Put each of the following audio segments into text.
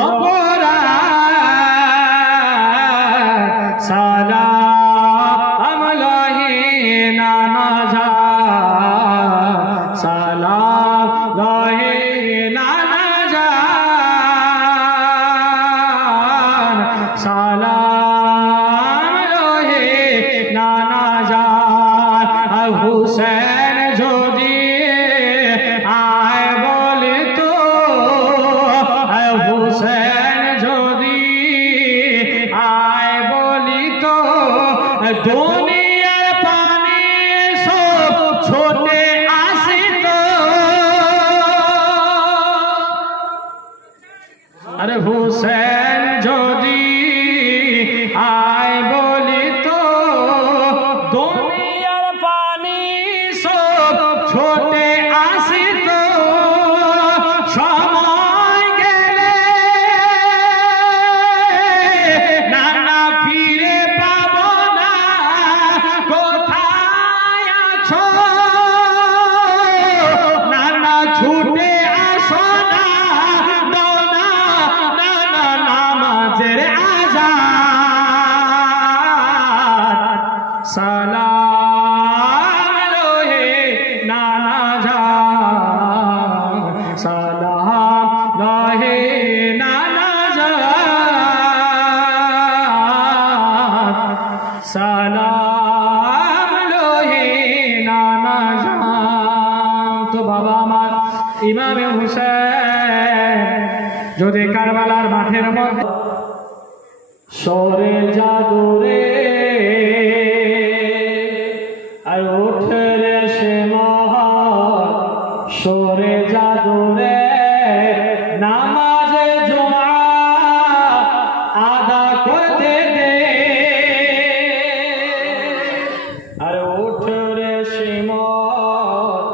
অপরাধ সালাম লহে নানা জান সালাম লহে নানা জান সালাম লহে নানা জান হুসেন যদি আয় বলে তো হুসেন যদি আয় বলি তো দুনিয়ার পানি সব ছোটে আসিত আরে হুসেন যদি আয় বলি তো দুনিয়ার পানি সব ছোটে আসিত সময় গেলে নানা ফিরে পাব না কোথায় আছো নানা ছুটে আসো না দাও না নানা নামাজের আযান সালাম লহে নানা জান সালাম লহে নানা জান সালাম লহে নানা জান তো বাবা আমার ইমামে হুসেন যদি কারবালার মাঠের মধ্যে সরে জাদুরে আর ওঠে রে সে মহল সরে জাদুরে নামাজে জুমা আদা করতে দে আর ওঠে রে সে মহল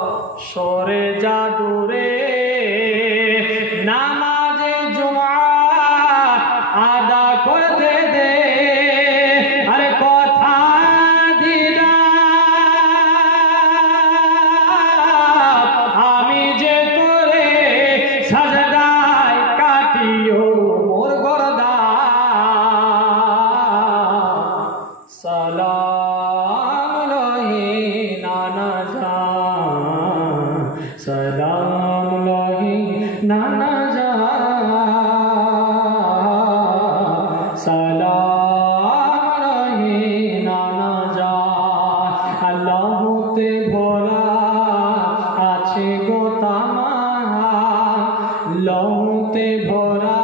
সরে জাদুরে নামাজে জুমা আদা করতে দে আরে কথা দিলাম আমি যে তোরে সাজদায় কাটিও মোর গর্দান সালাম লহে নানা জান সালাম লহে নানা জান সালাম লহে নানা জান আল্লাহতে ভরা আছে গো তামাম লৌতে ভরা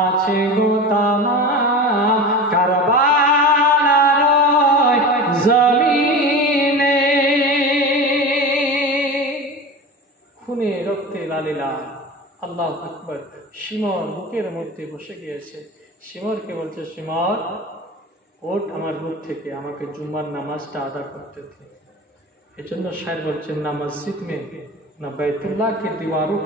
আছে গো তামাম কারবালার জমিনে খুনে রক্তে লালিলা আল্লাহু আকবার শিমর বুকের মধ্যে বসে গিয়েছে শিমরকে বলছে শিমর ওঠ আমার বুক থেকে আমাকে জুম্মার নামাজটা আদা করতে দে এজন্য শায়ের বলছেন না মসজিদ মে না বাইতুল্লাহ के दीवारों